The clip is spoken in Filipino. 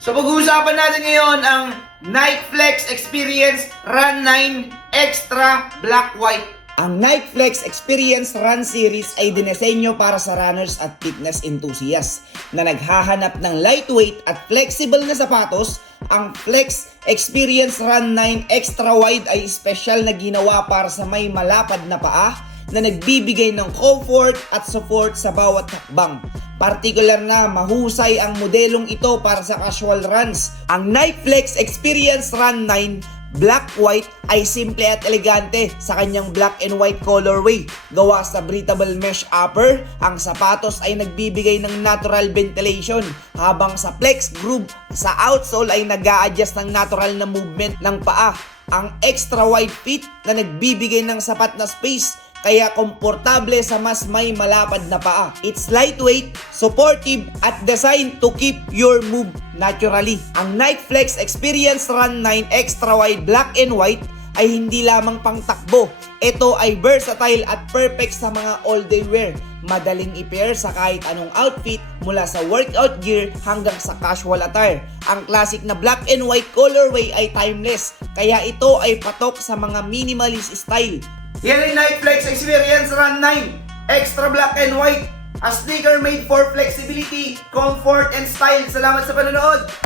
So pag-uusapan natin ngayon ang Nike Flex Experience Run 9 Extra Black White. Ang Nike Flex Experience Run Series ay dinesenyo para sa runners at fitness enthusiasts na naghahanap ng lightweight at flexible na sapatos. Ang Flex Experience Run 9 Extra Wide ay special na ginawa para sa may malapad na paa na nagbibigay ng comfort at support sa bawat hakbang. Partikular na mahusay ang modelong ito para sa casual runs. Ang Nike Flex Experience Run 9 Black White ay simple at elegante sa kanyang black and white colorway. Gawa sa breathable mesh upper, ang sapatos ay nagbibigay ng natural ventilation, habang sa flex groove sa outsole ay nag-a-adjust ng natural na movement ng paa. Ang extra wide fit na nagbibigay ng sapat na space, kaya komportable sa mas may malapad na paa. It's lightweight, supportive, at designed to keep your move naturally. Ang Nike Flex Experience Run 9 Extra Wide Black and White ay hindi lamang pang takbo. Ito ay versatile at perfect sa mga all-day wear. Madaling i-pair sa kahit anong outfit, mula sa workout gear hanggang sa casual attire. Ang classic na black and white colorway ay timeless, kaya ito ay patok sa mga minimalist style. Yan ang Nike Flex Experience Run 9 Extra Black and White. A sneaker made for flexibility, comfort, and style. Salamat sa panonood!